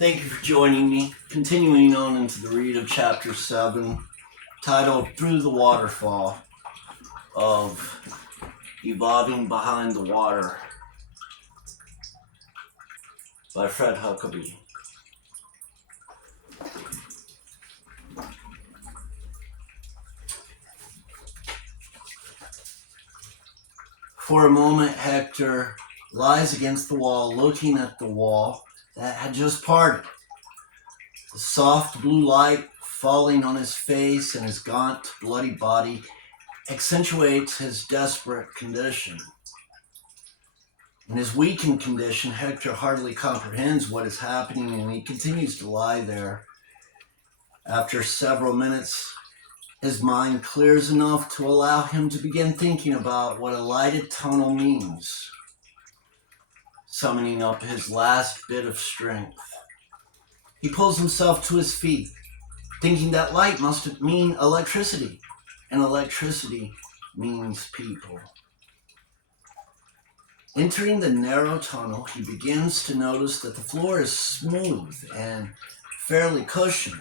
Thank you for joining me. Continuing on into the read of Chapter 7, titled Through the Waterfall of Evolving Behind the Water by Fred Huckabee. For a moment, Hector lies against the wall, looking at the wall that had just parted. The soft blue light falling on his face and his gaunt, bloody body accentuates his desperate condition. In his weakened condition, Hector hardly comprehends what is happening, and he continues to lie there. After several minutes, his mind clears enough to allow him to begin thinking about what a lighted tunnel means. Summoning up his last bit of strength, he pulls himself to his feet, thinking that light must mean electricity, and electricity means people. Entering the narrow tunnel, he begins to notice that the floor is smooth and fairly cushioned.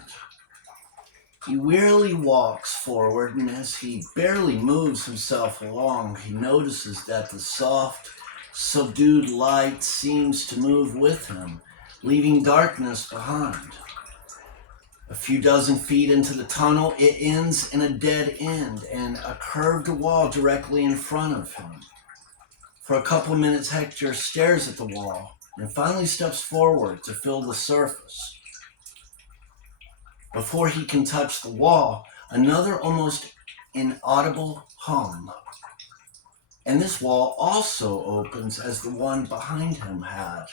He wearily walks forward, and as he barely moves himself along, he notices that the soft, subdued light seems to move with him, leaving darkness behind. A few dozen feet into the tunnel, it ends in a dead end and a curved wall directly in front of him. For a couple of minutes, Hector stares at the wall and finally steps forward to feel the surface. Before he can touch the wall, another almost inaudible hum. And this wall also opens as the one behind him had.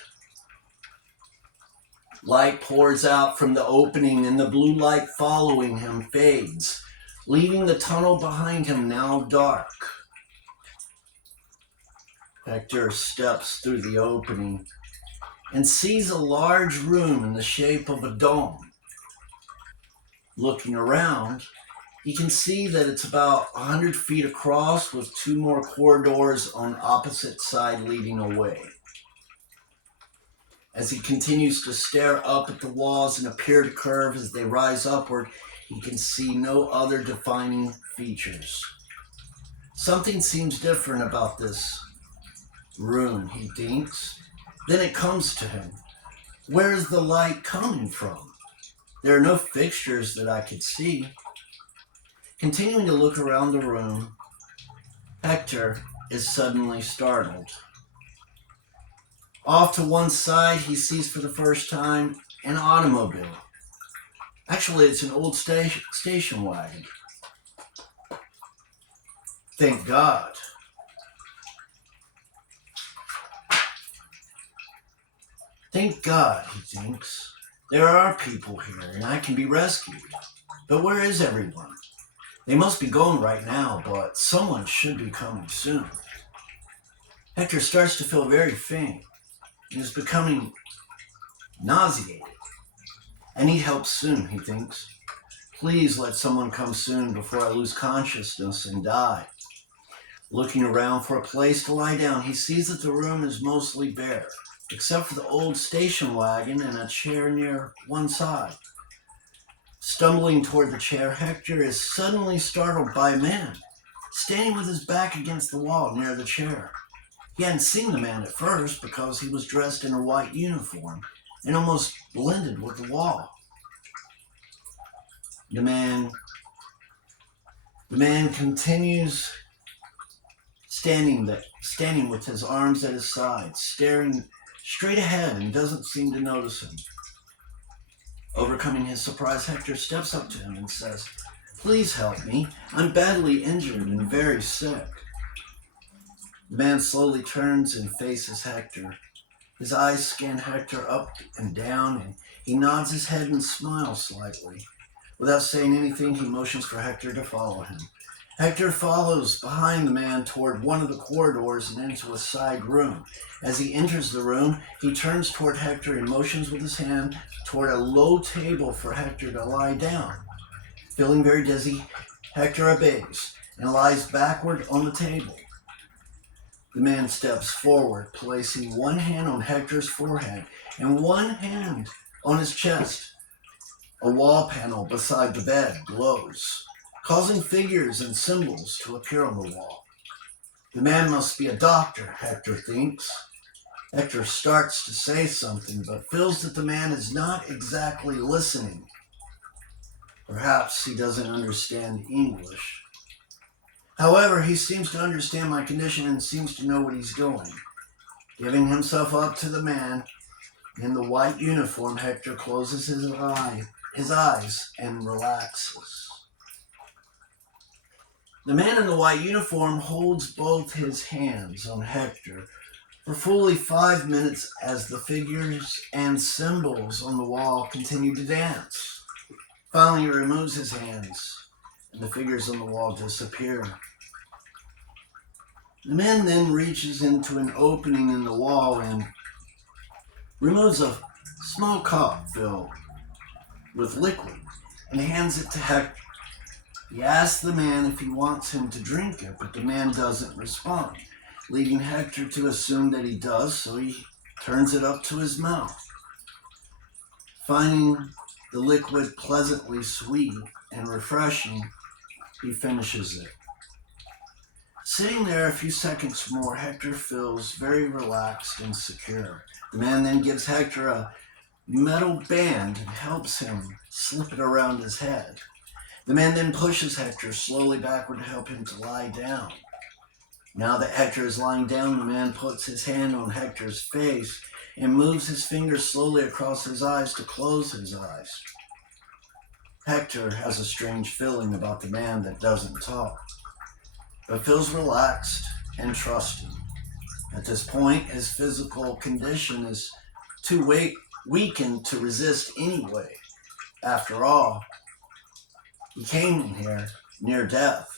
Light pours out from the opening, and the blue light following him fades, leaving the tunnel behind him now dark. Hector steps through the opening and sees a large room in the shape of a dome. Looking around, he can see that it's about 100 feet across, with two more corridors on opposite side leading away. As he continues to stare up at the walls and appear to curve as they rise upward, he can see no other defining features. Something seems different about this room, he thinks. Then it comes to him. Where is the light coming from? There are no fixtures that I could see. Continuing to look around the room, Hector is suddenly startled. Off to one side, he sees for the first time an automobile. Actually, it's an old station wagon. Thank God. Thank God, he thinks. There are people here, and I can be rescued. But where is everyone? They must be going right now, but someone should be coming soon. Hector starts to feel very faint and is becoming nauseated. I need help soon, he thinks. Please let someone come soon before I lose consciousness and die. Looking around for a place to lie down, he sees that the room is mostly bare, except for the old station wagon and a chair near one side. Stumbling toward the chair, Hector is suddenly startled by a man standing with his back against the wall near the chair. He hadn't seen the man at first because he was dressed in a white uniform and almost blended with the wall. The man continues standing with his arms at his sides, staring straight ahead, and doesn't seem to notice him. Overcoming his surprise, Hector steps up to him and says, "Please help me. I'm badly injured and very sick." The man slowly turns and faces Hector. His eyes scan Hector up and down, and he nods his head and smiles slightly. Without saying anything, he motions for Hector to follow him. Hector follows behind the man toward one of the corridors and into a side room. As he enters the room, he turns toward Hector and motions with his hand toward a low table for Hector to lie down. Feeling very dizzy, Hector obeys and lies backward on the table. The man steps forward, placing one hand on Hector's forehead and one hand On his chest, a wall panel beside the bed glows, causing figures and symbols to appear on the wall. The man must be a doctor, Hector thinks. Hector starts to say something, but feels that the man is not exactly listening. Perhaps he doesn't understand English. However, he seems to understand my condition and seems to know what he's doing. Giving himself up to the man in the white uniform, Hector closes his eyes and relaxes. The man in the white uniform holds both his hands on Hector for fully 5 minutes as the figures and symbols on the wall continue to dance. Finally, he removes his hands, and the figures on the wall disappear. The man then reaches into an opening in the wall and removes a small cup filled with liquid and hands it to Hector. He asks the man if he wants him to drink it, but the man doesn't respond, leading Hector to assume that he does, so he turns it up to his mouth. Finding the liquid pleasantly sweet and refreshing, he finishes it. Sitting there a few seconds more, Hector feels very relaxed and secure. The man then gives Hector a metal band and helps him slip it around his head. The man then pushes Hector slowly backward to help him to lie down. Now that Hector is lying down, the man puts his hand on Hector's face and moves his fingers slowly across his eyes to close his eyes. Hector has a strange feeling about the man that doesn't talk, but feels relaxed and trusting. At this point, his physical condition is too weakened to resist anyway. After all, he came in here near death,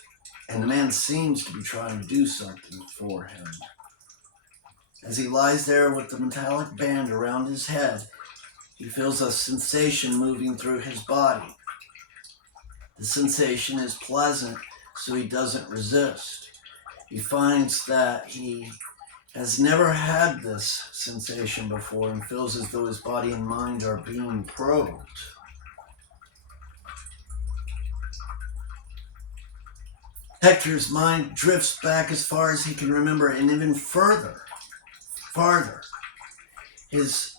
and the man seems to be trying to do something for him. As he lies there with the metallic band around his head, he feels a sensation moving through his body. The sensation is pleasant, so he doesn't resist. He finds that he has never had this sensation before and feels as though his body and mind are being probed. Hector's mind drifts back as far as he can remember and even farther. His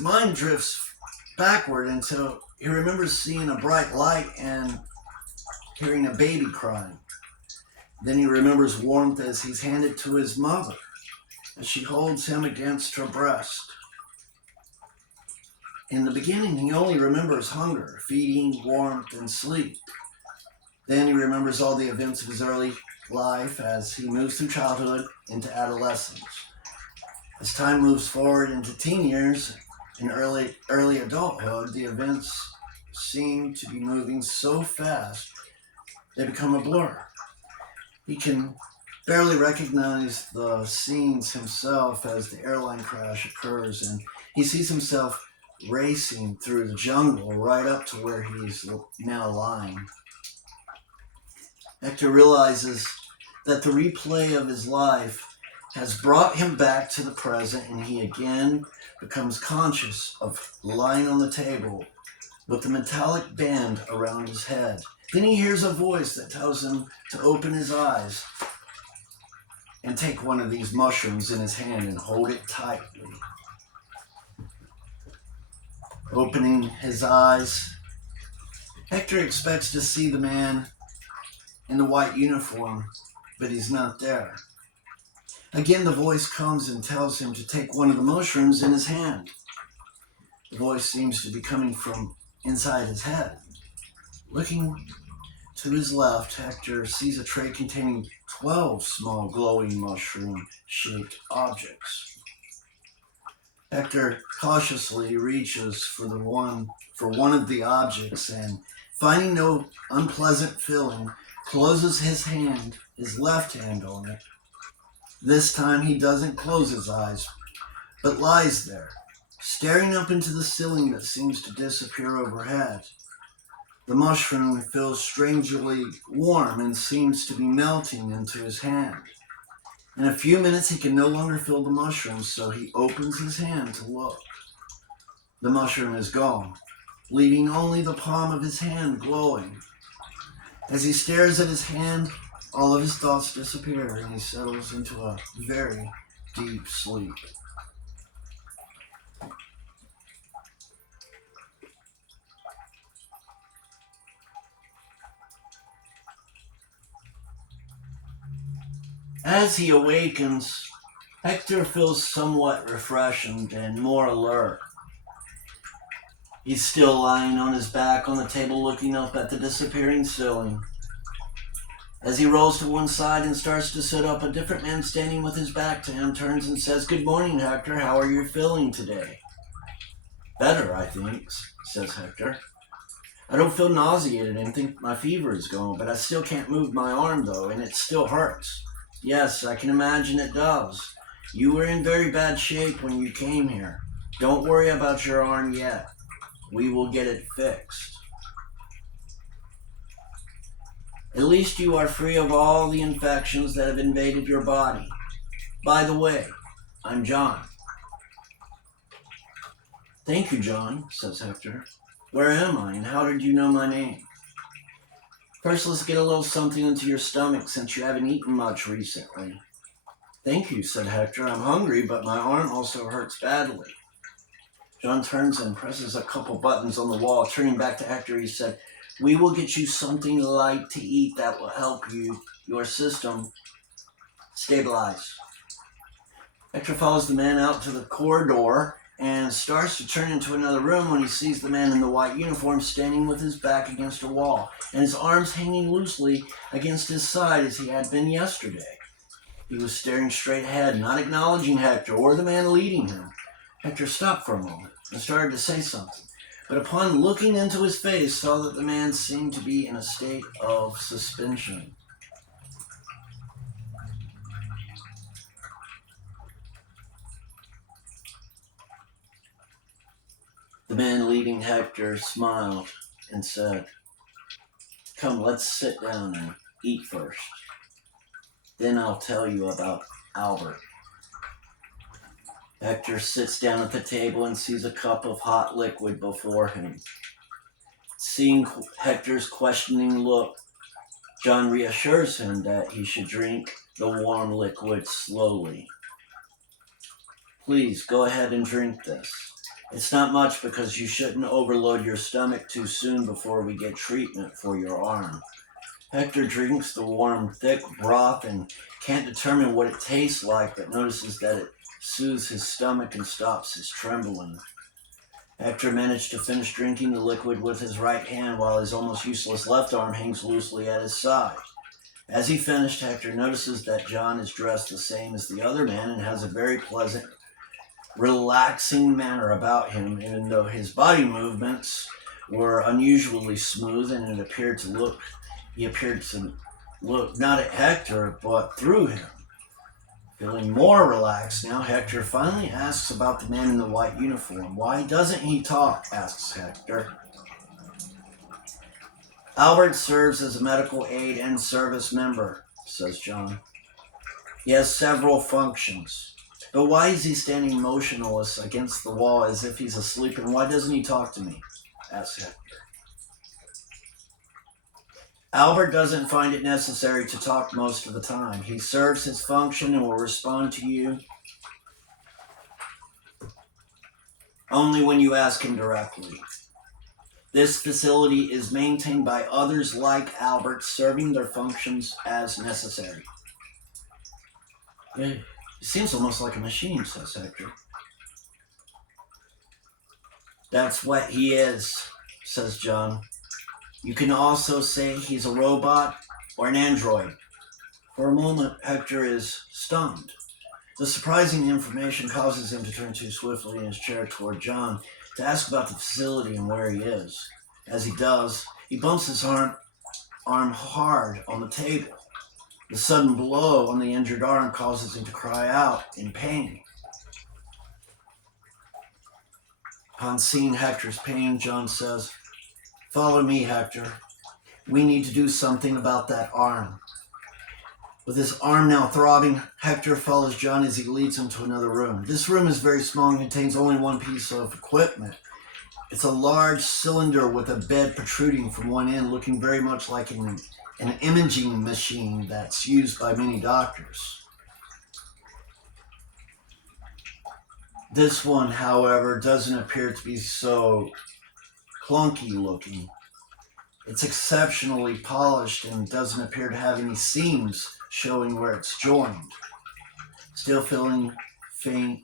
mind drifts backward until he remembers seeing a bright light and hearing a baby crying. Then he remembers warmth as he's handed to his mother, as she holds him against her breast. In the beginning, he only remembers hunger, feeding, warmth, and sleep. Then he remembers all the events of his early life as he moves through childhood into adolescence. As time moves forward into teen years and early adulthood, the events seem to be moving so fast they become a blur. He can barely recognize the scenes himself as the airline crash occurs, and he sees himself racing through the jungle right up to where he's now lying. Hector realizes that the replay of his life has brought him back to the present, and he again becomes conscious of lying on the table with the metallic band around his head. Then he hears a voice that tells him to open his eyes and take one of these mushrooms in his hand and hold it tightly. Opening his eyes, Hector expects to see the man in the white uniform, but he's not there. Again, the voice comes and tells him to take one of the mushrooms in his hand. The voice seems to be coming from inside his head. Looking to his left, Hector sees a tray containing 12 small glowing mushroom-shaped objects. Hector cautiously reaches for one of the objects and, finding no unpleasant feeling, closes his left hand on it. This time he doesn't close his eyes, but lies there, staring up into the ceiling that seems to disappear overhead. The mushroom feels strangely warm and seems to be melting into his hand. In a few minutes, he can no longer feel the mushroom, so he opens his hand to look. The mushroom is gone, leaving only the palm of his hand glowing. As he stares at his hand, all of his thoughts disappear and he settles into a very deep sleep. As he awakens, Hector feels somewhat refreshed and more alert. He's still lying on his back on the table looking up at the disappearing ceiling. As he rolls to one side and starts to sit up, a different man standing with his back to him turns and says, "Good morning, Hector. How are you feeling today?" "Better, I think," says Hector. "I don't feel nauseated and think my fever is gone, but I still can't move my arm, though, and it still hurts." "Yes, I can imagine it does. You were in very bad shape when you came here. Don't worry about your arm yet. We will get it fixed. At least you are free of all the infections that have invaded your body. By the way, I'm John." "Thank you, John," says Hector. "Where am I, and how did you know my name?" "First, let's get a little something into your stomach since you haven't eaten much recently." "Thank you," said Hector. "I'm hungry, but my arm also hurts badly." John turns and presses a couple buttons on the wall. Turning back to Hector, he said, "We will get you something light to eat that will help your system stabilize." Hector follows the man out to the corridor and starts to turn into another room when he sees the man in the white uniform standing with his back against a wall and his arms hanging loosely against his side as he had been yesterday. He was staring straight ahead, not acknowledging Hector or the man leading him. Hector stopped for a moment and started to say something, but upon looking into his face, saw that the man seemed to be in a state of suspension. The man leading Hector smiled and said, "Come, let's sit down and eat first. Then I'll tell you about Albert." Hector sits down at the table and sees a cup of hot liquid before him. Seeing Hector's questioning look, John reassures him that he should drink the warm liquid slowly. "Please, go ahead and drink this. It's not much because you shouldn't overload your stomach too soon before we get treatment for your arm." Hector drinks the warm, thick broth and can't determine what it tastes like, but notices that it soothes his stomach and stops his trembling. Hector managed to finish drinking the liquid with his right hand while his almost useless left arm hangs loosely at his side. As he finished, Hector notices that John is dressed the same as the other man and has a very pleasant, relaxing manner about him, even though his body movements were unusually smooth and he appeared to look not at Hector, but through him. Feeling more relaxed now, Hector finally asks about the man in the white uniform. "Why doesn't he talk?" asks Hector. "Albert serves as a medical aid and service member," says John. "He has several functions. But why is he standing motionless against the wall as if he's asleep, and why doesn't he talk to me?" asks Hector. "Albert doesn't find it necessary to talk most of the time. He serves his function and will respond to you only when you ask him directly. This facility is maintained by others like Albert, serving their functions as necessary." "It seems almost like a machine," says Hector. "That's what he is," says John. "You can also say he's a robot or an android." For a moment, Hector is stunned. The surprising information causes him to turn too swiftly in his chair toward John to ask about the facility and where he is. As he does, he bumps his arm hard on the table. The sudden blow on the injured arm causes him to cry out in pain. Upon seeing Hector's pain, John says, "Follow me, Hector. We need to do something about that arm." With his arm now throbbing, Hector follows John as he leads him to another room. This room is very small and contains only one piece of equipment. It's a large cylinder with a bed protruding from one end, looking very much like an imaging machine that's used by many doctors. This one, however, doesn't appear to be so clunky looking. It's exceptionally polished and doesn't appear to have any seams showing where it's joined. Still feeling faint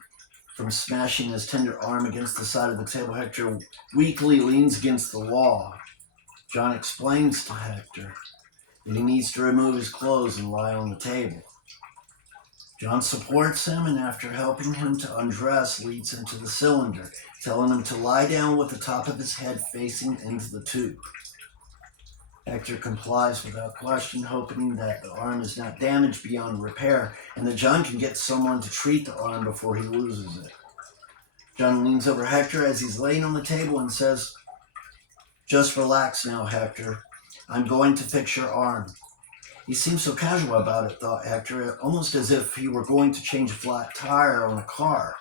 from smashing his tender arm against the side of the table, Hector weakly leans against the wall. John explains to Hector that he needs to remove his clothes and lie on the table. John supports him, and after helping him to undress, leads him to the cylinder, telling him to lie down with the top of his head facing into the tube. Hector complies without question, hoping that the arm is not damaged beyond repair and that John can get someone to treat the arm before he loses it. John leans over Hector as he's laying on the table and says, "Just relax now, Hector. I'm going to fix your arm." He seemed so casual about it, thought Hector, almost as if he were going to change a flat tire on a car.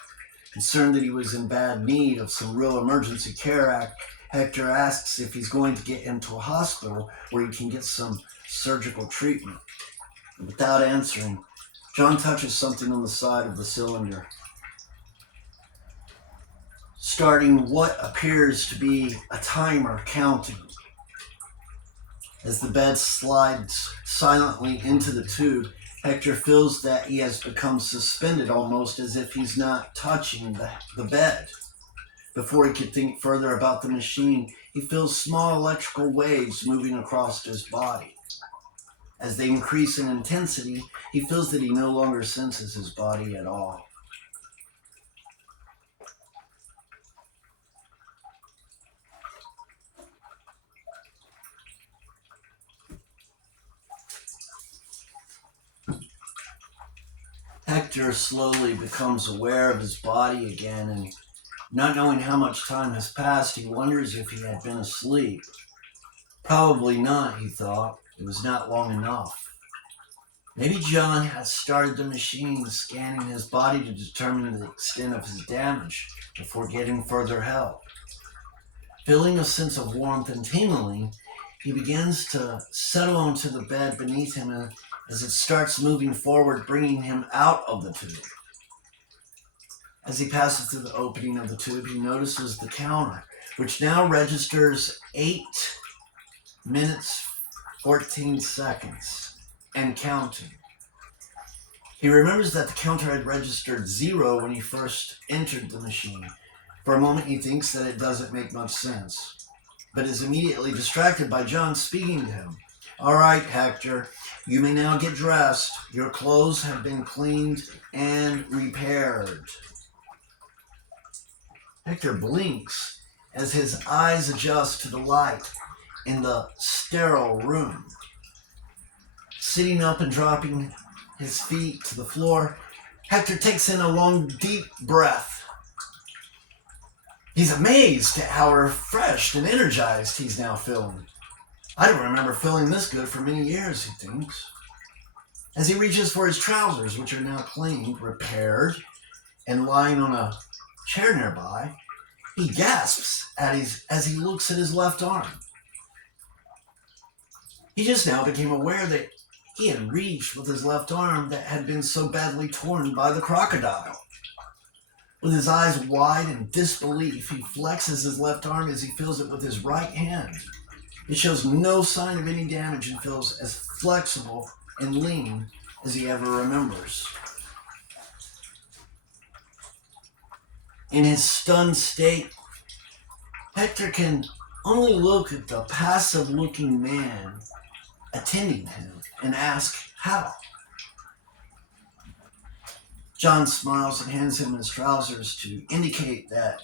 Concerned that he was in bad need of some real emergency care, Hector asks if he's going to get him to a hospital where he can get some surgical treatment. And without answering, John touches something on the side of the cylinder, starting what appears to be a timer counting. As the bed slides silently into the tube, Hector feels that he has become suspended, almost as if he's not touching the bed. Before he could think further about the machine, he feels small electrical waves moving across his body. As they increase in intensity, he feels that he no longer senses his body at all. Hector slowly becomes aware of his body again, and not knowing how much time has passed, he wonders if he had been asleep. Probably not, he thought. It was not long enough. Maybe John had started the machine scanning his body to determine the extent of his damage before getting further help. Feeling a sense of warmth and tingling, he begins to settle onto the bed beneath him as it starts moving forward, bringing him out of the tube. As he passes through the opening of the tube, he notices the counter, which now registers 8 minutes, 14 seconds, and counting. He remembers that the counter had registered 0 when he first entered the machine. For a moment, he thinks that it doesn't make much sense, but is immediately distracted by John speaking to him. "All right, Hector, you may now get dressed. Your clothes have been cleaned and repaired." Hector blinks as his eyes adjust to the light in the sterile room. Sitting up and dropping his feet to the floor, Hector takes in a long, deep breath. He's amazed at how refreshed and energized he's now feeling. "I don't remember feeling this good for many years," he thinks. As he reaches for his trousers, which are now cleaned, repaired, and lying on a chair nearby, he gasps as he looks at his left arm. He just now became aware that he had reached with his left arm that had been so badly torn by the crocodile. With his eyes wide in disbelief, he flexes his left arm as he feels it with his right hand. It shows no sign of any damage and feels as flexible and lean as he ever remembers. In his stunned state, Hector can only look at the passive-looking man attending him and ask how. John smiles and hands him his trousers to indicate that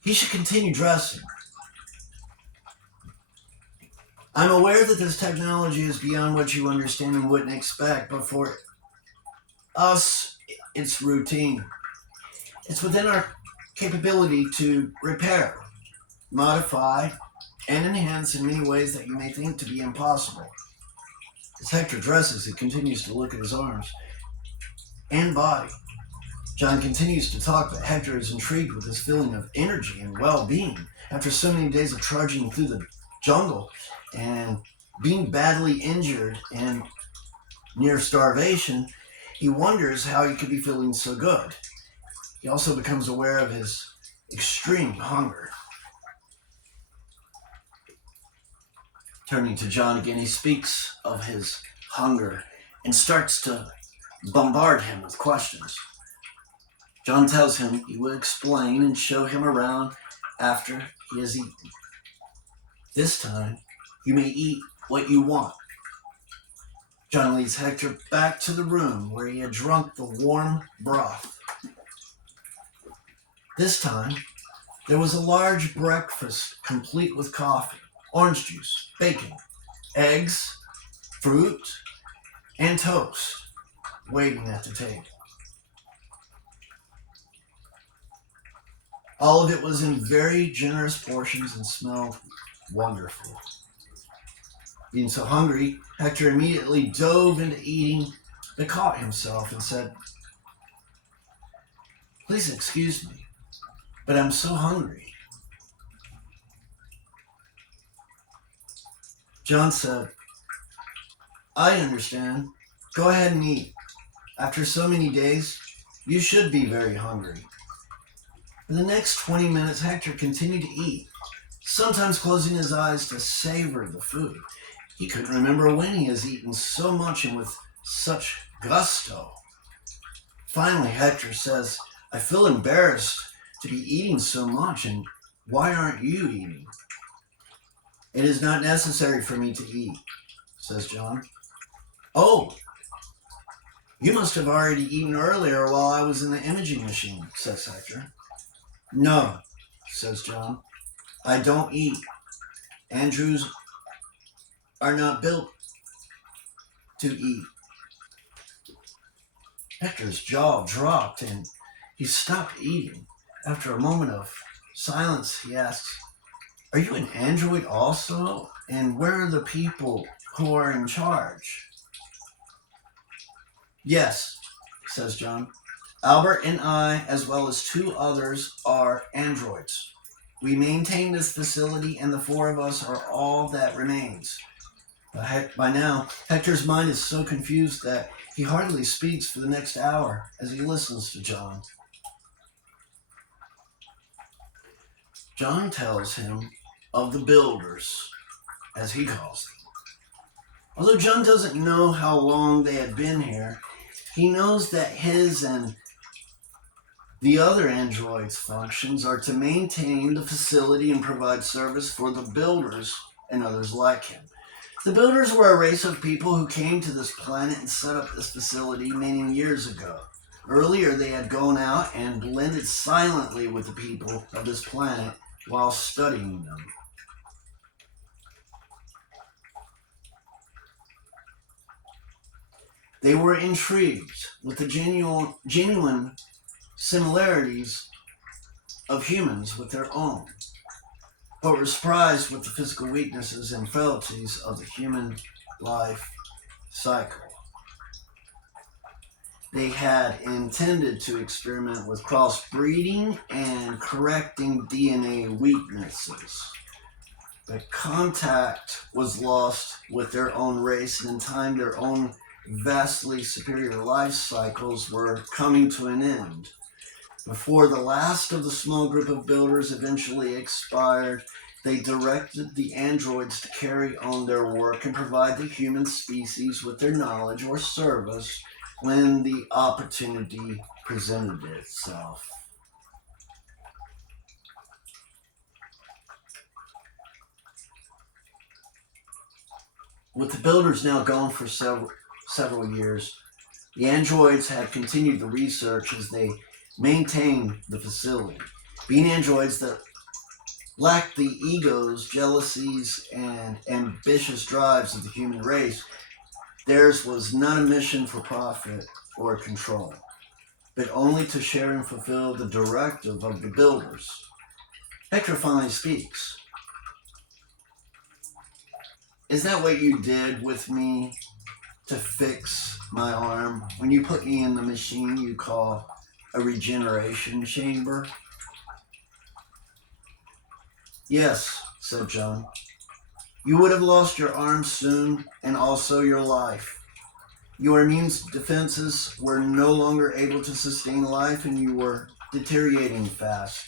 he should continue dressing. "I'm aware that this technology is beyond what you understand and wouldn't expect, but for us, it's routine. It's within our capability to repair, modify, and enhance in many ways that you may think to be impossible. As Hector dresses, he continues to look at his arms and body. John continues to talk, but Hector is intrigued with his feeling of energy and well-being. After so many days of trudging through the jungle and being badly injured and near starvation, he wonders how he could be feeling so good. He also becomes aware of his extreme hunger. Turning to John again, he speaks of his hunger and starts to bombard him with questions. John tells him he will explain and show him around after he has eaten. This time, you may eat what you want. John leads Hector back to the room where he had drunk the warm broth. This time, there was a large breakfast complete with coffee, orange juice, bacon, eggs, fruit, and toast waiting at the table. All of it was in very generous portions and smelled wonderful. Being so hungry, Hector immediately dove into eating, but caught himself and said, "Please excuse me, but I'm so hungry." John said, "I understand. Go ahead and eat. After so many days, you should be very hungry." For the next 20 minutes, Hector continued to eat, sometimes closing his eyes to savor the food. He couldn't remember when he has eaten so much and with such gusto. Finally, Hector says, "I feel embarrassed to be eating so much, and why aren't you eating?" "It is not necessary for me to eat," says John. "Oh, you must have already eaten earlier while I was in the imaging machine," says Hector. "No," says John, "I don't eat. Andrews are not built to eat." Hector's jaw dropped and he stopped eating. After a moment of silence, he asks, "Are you an android also? And where are the people who are in charge?" "Yes," says John. "Albert and I, as well as 2 others, are androids. We maintain this facility, and the 4 of us are all that remains." By now, Hector's mind is so confused that he hardly speaks for the next hour as he listens to John. John tells him of the builders, as he calls them. Although John doesn't know how long they had been here, he knows that his and the other androids' functions are to maintain the facility and provide service for the builders and others like him. The builders were a race of people who came to this planet and set up this facility many years ago. Earlier, they had gone out and blended silently with the people of this planet while studying them. They were intrigued with the genuine similarities of humans with their own, but were surprised with the physical weaknesses and frailties of the human life cycle. They had intended to experiment with crossbreeding and correcting DNA weaknesses. But contact was lost with their own race, and in time their own vastly superior life cycles were coming to an end. Before the last of the small group of builders eventually expired, they directed the androids to carry on their work and provide the human species with their knowledge or service when the opportunity presented itself. With the builders now gone for several years, the androids have continued the research as they maintain the facility. Being androids that lack the egos, jealousies, and ambitious drives of the human race, theirs was not a mission for profit or control, but only to share and fulfill the directive of the builders. Hector finally speaks. "Is that what you did with me to fix my arm when you put me in the machine you call a regeneration chamber? Yes, said John. You would have lost your arm soon and also your life. Your immune defenses were no longer able to sustain life and you were deteriorating fast.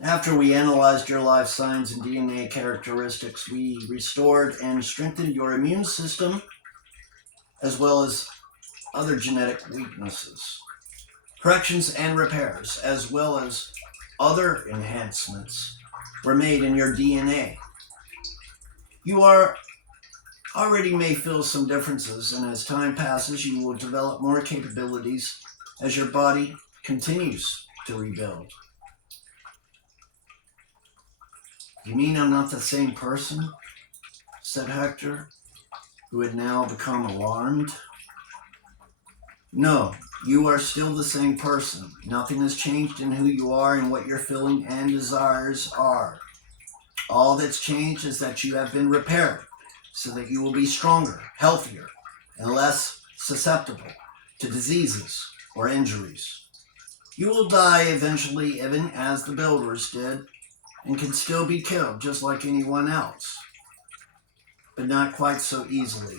After we analyzed your life signs and DNA characteristics, we restored and strengthened your immune system as well as other genetic weaknesses. Corrections and repairs, as well as other enhancements, were made in your DNA. You already may feel some differences, and as time passes, you will develop more capabilities as your body continues to rebuild. You mean I'm not the same person? Said Hector, who had now become alarmed. No, you are still the same person. Nothing has changed in who you are and what your feelings and desires are. All that's changed is that you have been repaired so that you will be stronger, healthier, and less susceptible to diseases or injuries. You will die eventually, even as the builders did, and can still be killed just like anyone else, but not quite so easily.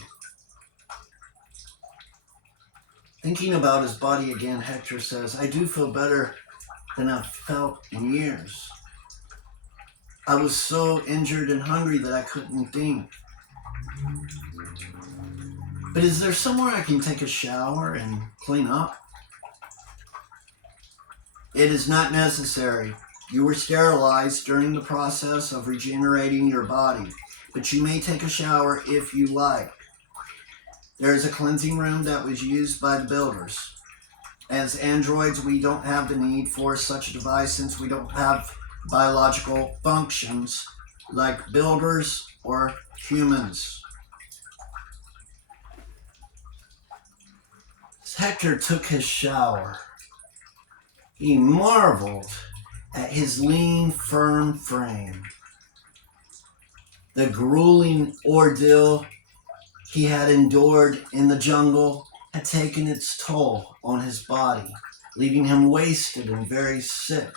Thinking about his body again, Hector says, I do feel better than I've felt in years. I was so injured and hungry that I couldn't think. But is there somewhere I can take a shower and clean up? It is not necessary. You were sterilized during the process of regenerating your body, but you may take a shower if you like. There is a cleansing room that was used by the builders. As androids, we don't have the need for such a device since we don't have biological functions like builders or humans. As Hector took his shower, he marveled at his lean, firm frame. The grueling ordeal he had endured in the jungle had taken its toll on his body, leaving him wasted and very sick.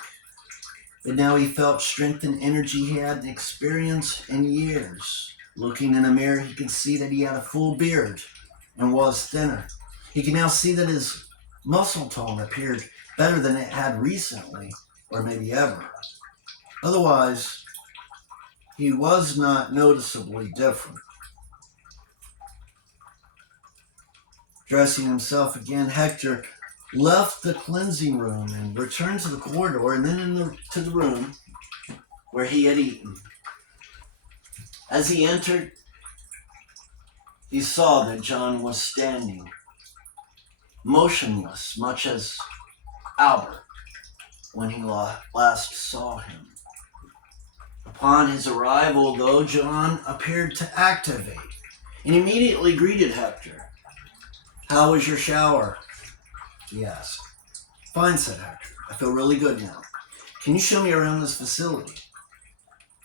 But now he felt strength and energy he hadn't experienced in years. Looking in a mirror, he could see that he had a full beard and was thinner. He could now see that his muscle tone appeared better than it had recently, or maybe ever. Otherwise, he was not noticeably different. Dressing himself again, Hector left the cleansing room and returned to the corridor and then to the room where he had eaten. As he entered, he saw that John was standing, motionless, much as Albert when he last saw him. Upon his arrival, though, John appeared to activate and immediately greeted Hector. How was your shower? He asked. Fine, said Hector. I feel really good now. Can you show me around this facility?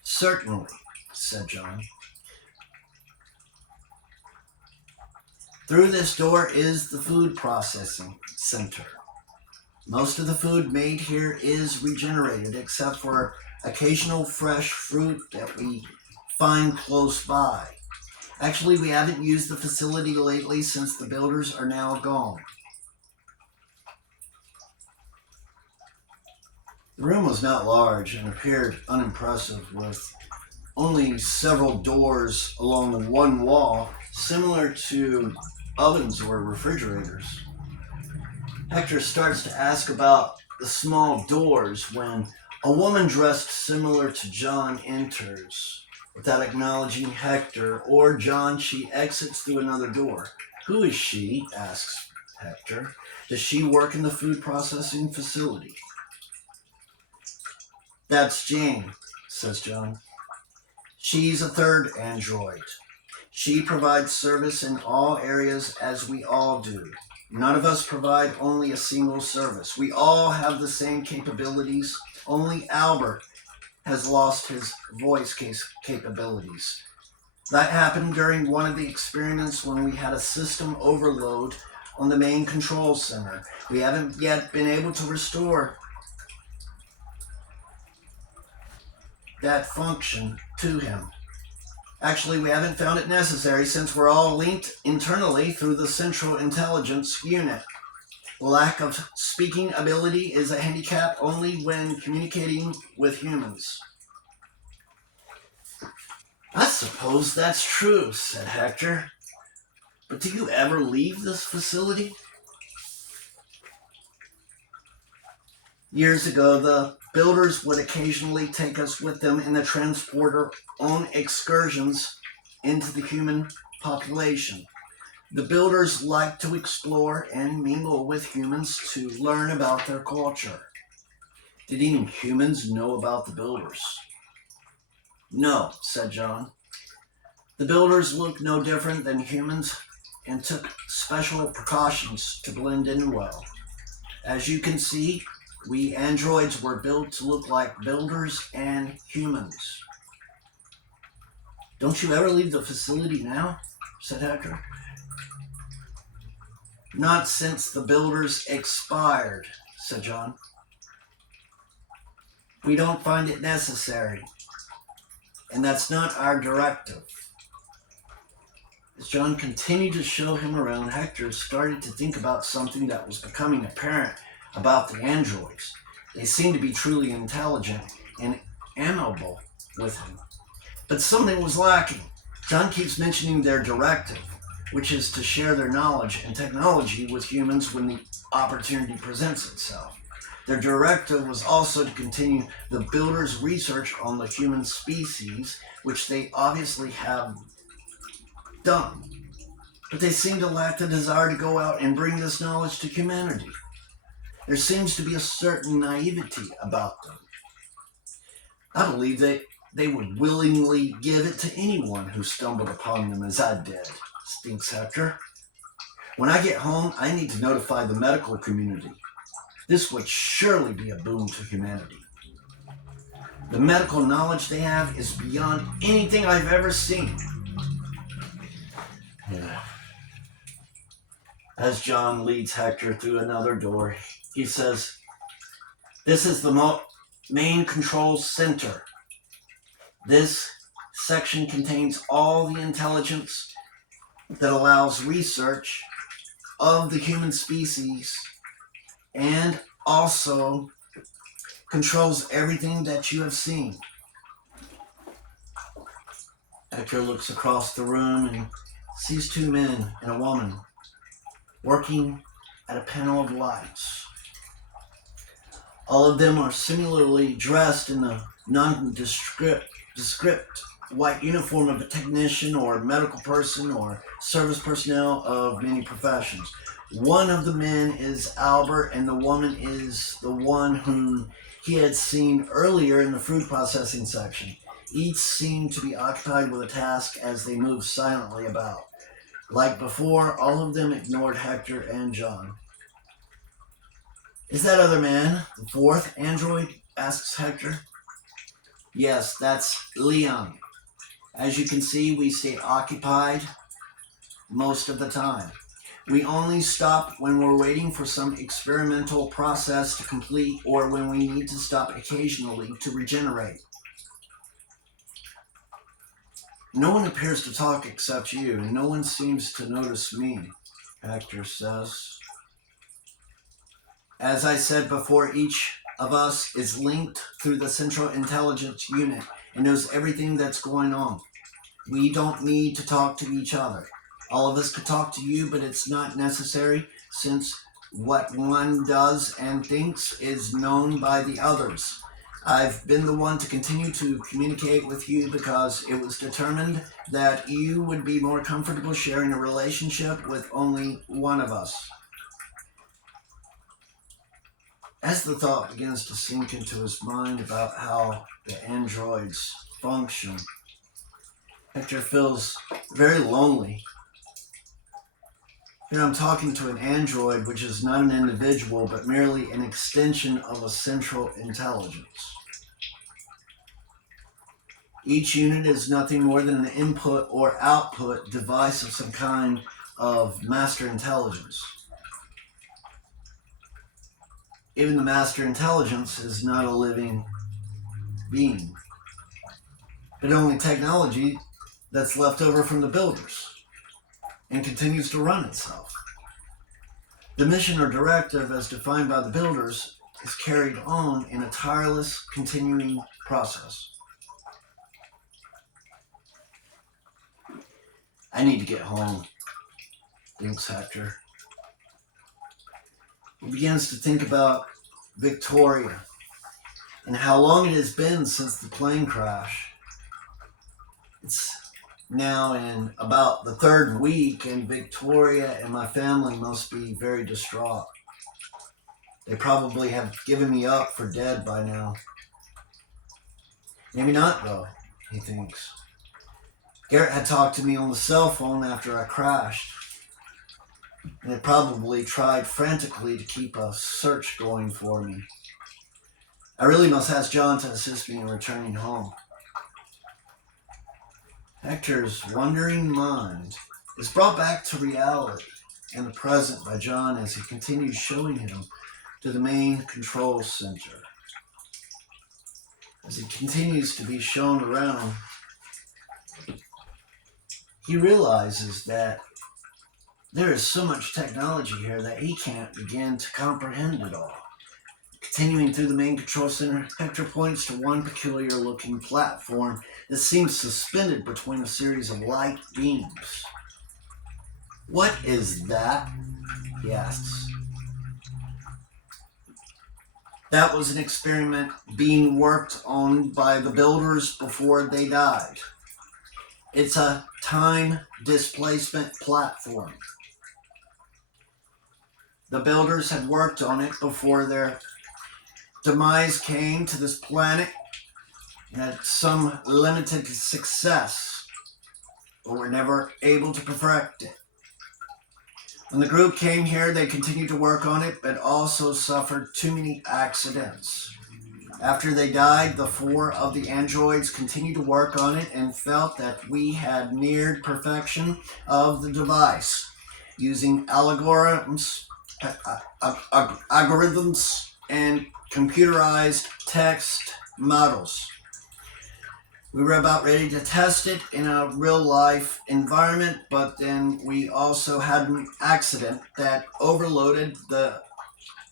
Certainly, said John. Through this door is the food processing center. Most of the food made here is regenerated, except for occasional fresh fruit that we find close by. Actually, we haven't used the facility lately since the builders are now gone. The room was not large and appeared unimpressive, with only several doors along one wall, similar to ovens or refrigerators. Hector starts to ask about the small doors when a woman dressed similar to John enters. Without acknowledging Hector or John, she exits through another door. Who is she? Asks Hector. Does she work in the food processing facility? That's Jane, says John. She's a third android. She provides service in all areas as we all do. None of us provide only a single service. We all have the same capabilities. Only Albert has lost his voice capabilities. That happened during one of the experiments when we had a system overload on the main control center. We haven't yet been able to restore that function to him. Actually, we haven't found it necessary since we're all linked internally through the Central Intelligence Unit. Lack of speaking ability is a handicap only when communicating with humans. I suppose that's true, said Hector. But do you ever leave this facility? Years ago, the builders would occasionally take us with them in the transporter on excursions into the human population. The builders like to explore and mingle with humans to learn about their culture. Did any humans know about the builders? No, said John. The builders looked no different than humans and took special precautions to blend in well. As you can see, we androids were built to look like builders and humans. Don't you ever leave the facility now? Said Hector. Not since the builders expired, said John. We don't find it necessary, and that's not our directive. As John continued to show him around, Hector started to think about something that was becoming apparent about the androids. They seemed to be truly intelligent and amiable with him. But something was lacking. John keeps mentioning their directive, which is to share their knowledge and technology with humans when the opportunity presents itself. Their directive was also to continue the builders' research on the human species, which they obviously have done. But they seem to lack the desire to go out and bring this knowledge to humanity. There seems to be a certain naivety about them. I believe they would willingly give it to anyone who stumbled upon them as I did, thinks Hector. When I get home, I need to notify the medical community. This would surely be a boon to humanity. The medical knowledge they have is beyond anything I've ever seen. Yeah. As John leads Hector through another door, he says, "This is the main control center. This section contains all the intelligence that allows research of the human species and also controls everything that you have seen." Hector looks across the room and sees two men and a woman working at a panel of lights. All of them are similarly dressed in the nondescript white uniform of a technician or medical person or service personnel of many professions. One of the men is Albert, and the woman is the one whom he had seen earlier in the food processing section. Each seemed to be occupied with a task as they moved silently about. Like before, all of them ignored Hector and John. "Is that other man the fourth android?" asks Hector. "Yes, that's Leon. As you can see, we stay occupied most of the time. We only stop when we're waiting for some experimental process to complete or when we need to stop occasionally to regenerate." "No one appears to talk except you, and no one seems to notice me," Hector says. "As I said before, each of us is linked through the Central Intelligence Unit and knows everything that's going on. We don't need to talk to each other. All of us could talk to you, but it's not necessary since what one does and thinks is known by the others. I've been the one to continue to communicate with you because it was determined that you would be more comfortable sharing a relationship with only one of us." As the thought begins to sink into his mind about how the androids function, Hector feels very lonely. Here I'm talking to an android which is not an individual, but merely an extension of a central intelligence. Each unit is nothing more than an input or output device of some kind of master intelligence. Even the master intelligence is not a living being, but only technology that's left over from the builders and continues to run itself. The mission or directive as defined by the builders is carried on in a tireless, continuing process. I need to get home, thinks Hector. He begins to think about Victoria and how long it has been since the plane crash. It's now in about the third week, and Victoria and my family must be very distraught. They probably have given me up for dead by now. Maybe not, though, he thinks. Garrett had talked to me on the cell phone after I crashed, and had probably tried frantically to keep a search going for me. I really must ask John to assist me in returning home. Hector's wandering mind is brought back to reality and the present by John as he continues showing him to the main control center. As he continues to be shown around, he realizes that there is so much technology here that he can't begin to comprehend it all. Continuing through the main control center, Hector points to one peculiar-looking platform that seems suspended between a series of light beams. "What is that?" he asks. "That was an experiment being worked on by the builders before they died. It's a time displacement platform. The builders had worked on it before their demise came to this planet and had some limited success, but were never able to perfect it. When the group came here, they continued to work on it, but also suffered too many accidents. After they died, the 4 of the androids continued to work on it and felt that we had neared perfection of the device, using algorithms and computerized text models. We were about ready to test it in a real-life environment, but then we also had an accident that overloaded the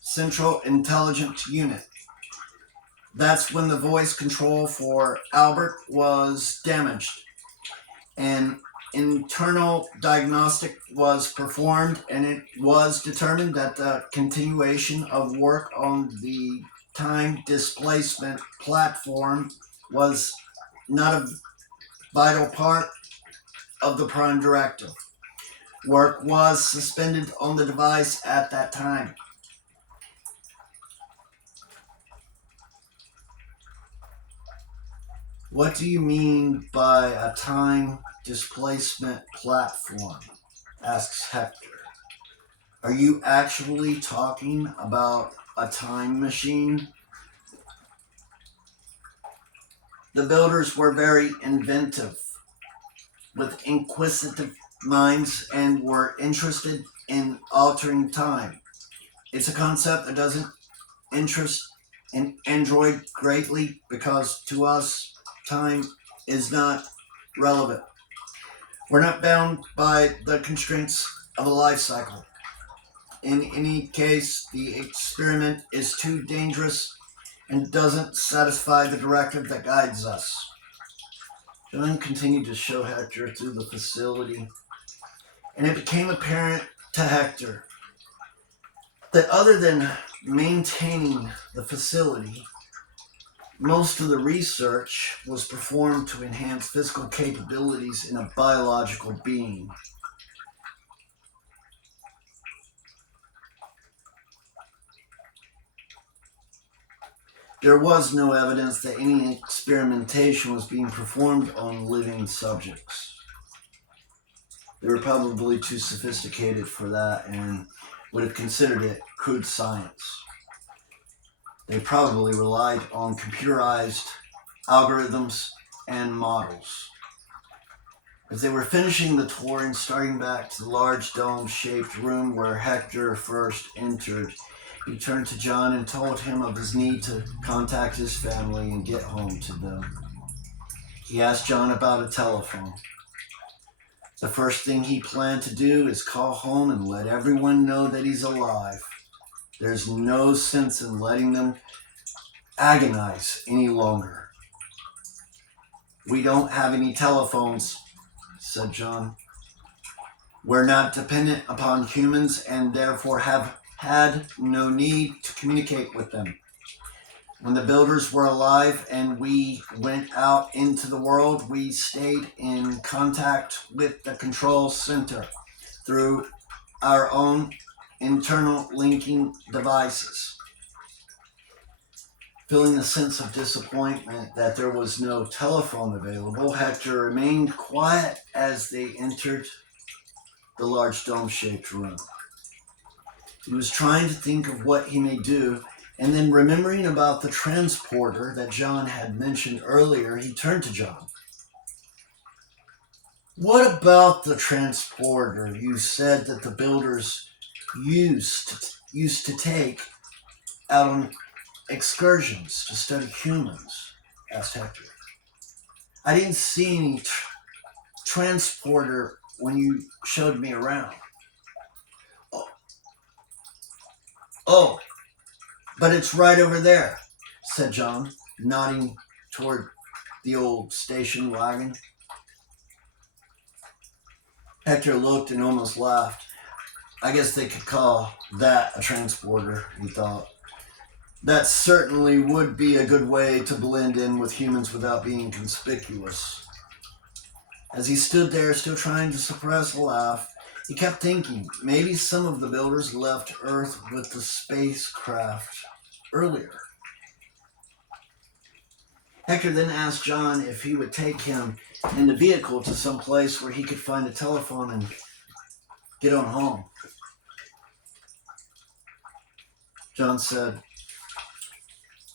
Central Intelligence Unit. That's when the voice control for Albert was damaged. An internal diagnostic was performed, and it was determined that the continuation of work on the time displacement platform was not a vital part of the Prime Directive. Work was suspended on the device at that time." "What do you mean by a time displacement platform?" asks Hector. "Are you actually talking about a time machine?" The builders were very inventive, with inquisitive minds, and were interested in altering time. It's a concept that doesn't interest an android greatly because to us, time is not relevant. We're not bound by the constraints of a life cycle. In any case, the experiment is too dangerous and doesn't satisfy the directive that guides us. John continued to show Hector through the facility, and it became apparent to Hector that other than maintaining the facility, most of the research was performed to enhance physical capabilities in a biological being. There was no evidence that any experimentation was being performed on living subjects. They were probably too sophisticated for that and would have considered it crude science. They probably relied on computerized algorithms and models. As they were finishing the tour and starting back to the large dome-shaped room where Hector first entered, he turned to John and told him of his need to contact his family and get home to them. He asked John about a telephone. The first thing he planned to do is call home and let everyone know that he's alive. There's no sense in letting them agonize any longer. "We don't have any telephones," said John. "We're not dependent upon humans and therefore have had no need to communicate with them. When the builders were alive and we went out into the world, we stayed in contact with the control center through our own internal linking devices." Feeling a sense of disappointment that there was no telephone available, Hector remained quiet as they entered the large dome-shaped room. He was trying to think of what he may do, and then remembering about the transporter that John had mentioned earlier, he turned to John. "What about the transporter you said that the builders used to take out on excursions to study humans?" asked Hector. "I didn't see any transporter when you showed me around." Oh, but it's right over there," said John, nodding toward the old station wagon. Hector looked and almost laughed. I guess they could call that a transporter, he thought. That certainly would be a good way to blend in with humans without being conspicuous. As he stood there, still trying to suppress a laugh, he kept thinking maybe some of the builders left Earth with the spacecraft earlier. Hector then asked John if he would take him in the vehicle to some place where he could find a telephone and get on home. John said,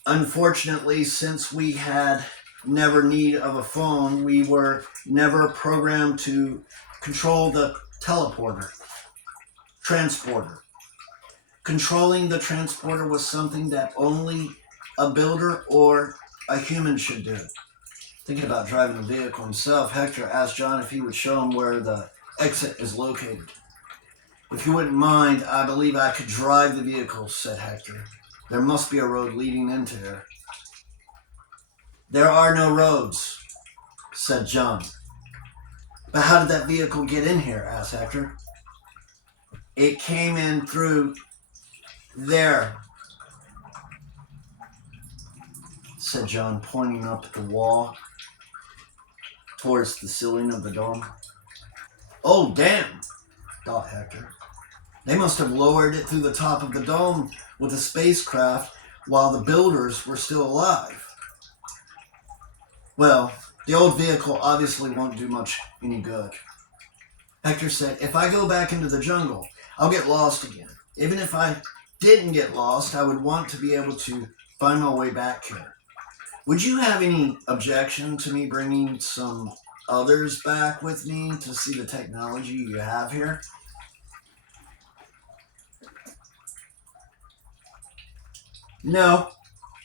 "Unfortunately, since we had never need of a phone, we were never programmed to control the transporter. Controlling the transporter was something that only a builder or a human should do." Thinking about driving the vehicle himself, Hector asked John if he would show him where the exit is located. "If you wouldn't mind, I believe I could drive the vehicle," said Hector. "There must be a road leading into here." "There are no roads," said John. "But how did that vehicle get in here?" asked Hector. "It came in through there," said John, pointing up at the wall towards the ceiling of the dome. "Oh, damn," thought Hector. "They must have lowered it through the top of the dome with a spacecraft while the builders were still alive. Well, the old vehicle obviously won't do much any good." Hector said, "If I go back into the jungle, I'll get lost again. Even if I didn't get lost, I would want to be able to find my way back here. Would you have any objection to me bringing some others back with me to see the technology you have here?" "No,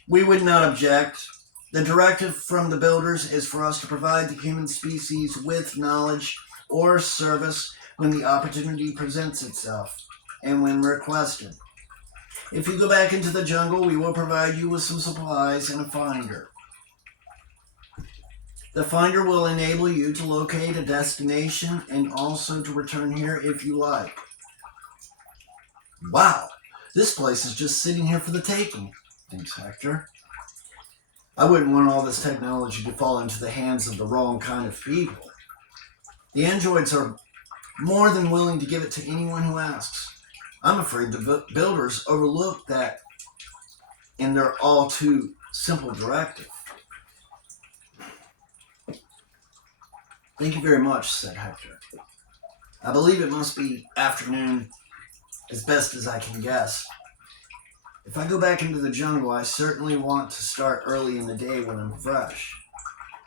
we would not object. The directive from the builders is for us to provide the human species with knowledge or service when the opportunity presents itself, and when requested. If you go back into the jungle, we will provide you with some supplies and a finder. The finder will enable you to locate a destination and also to return here if you like." "Wow, this place is just sitting here for the taking," thinks Hector. "I wouldn't want all this technology to fall into the hands of the wrong kind of people. The androids are more than willing to give it to anyone who asks. I'm afraid the builders overlooked that in their all too simple directive." "Thank you very much," said Hector. "I believe it must be afternoon, as best as I can guess. If I go back into the jungle, I certainly want to start early in the day when I'm fresh.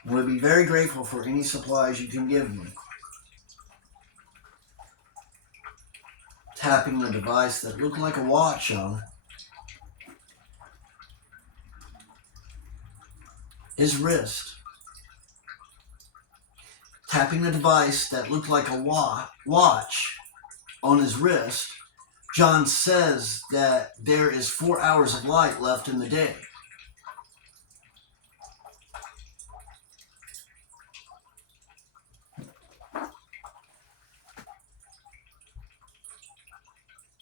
and would be very grateful for any supplies you can give me. Tapping the device that looked like a watch on his wrist. Tapping the device that looked like a watch on his wrist, John says that there is 4 hours of light left in the day.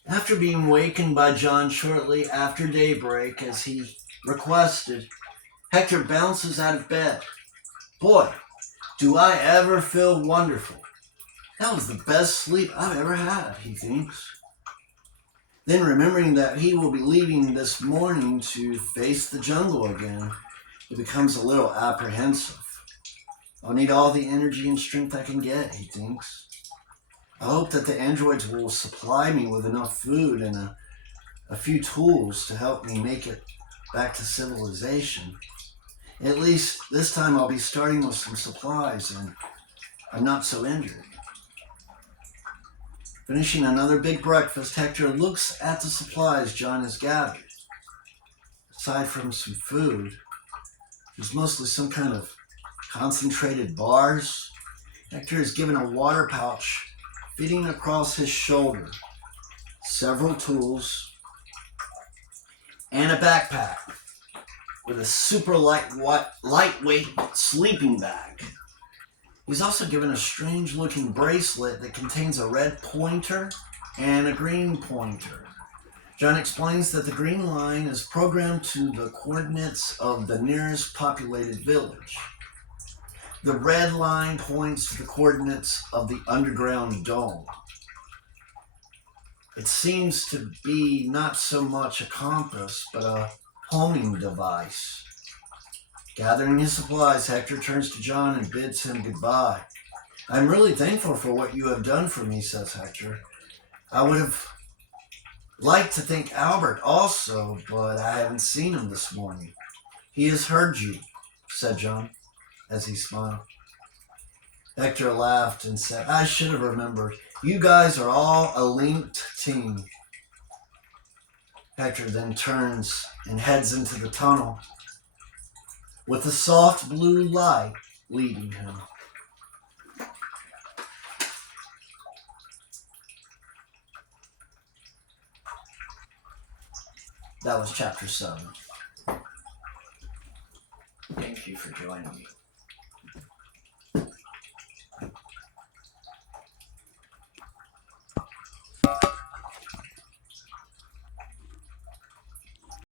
After being wakened by John shortly after daybreak, as he requested, Hector bounces out of bed. Boy, do I ever feel wonderful. That was the best sleep I've ever had, he thinks. Then, remembering that he will be leaving this morning to face the jungle again, he becomes a little apprehensive. I'll need all the energy and strength I can get, he thinks. I hope that the androids will supply me with enough food and a few tools to help me make it back to civilization. At least this time I'll be starting with some supplies and I'm not so injured. Finishing another big breakfast, Hector looks at the supplies John has gathered. Aside from some food, there's mostly some kind of concentrated bars. Hector is given a water pouch fitting across his shoulder, several tools, and a backpack with a super lightweight sleeping bag. He's also given a strange-looking bracelet that contains a red pointer and a green pointer. John explains that the green line is programmed to the coordinates of the nearest populated village. The red line points to the coordinates of the underground dome. It seems to be not so much a compass, but a homing device. Gathering his supplies, Hector turns to John and bids him goodbye. I'm really thankful for what you have done for me, says Hector. I would have liked to thank Albert also, but I haven't seen him this morning. He has heard you, said John, as he smiled. Hector laughed and said, I should have remembered. You guys are all a linked team. Hector then turns and heads into the tunnel, with the soft blue light leading him. That was chapter 7. Thank you for joining me.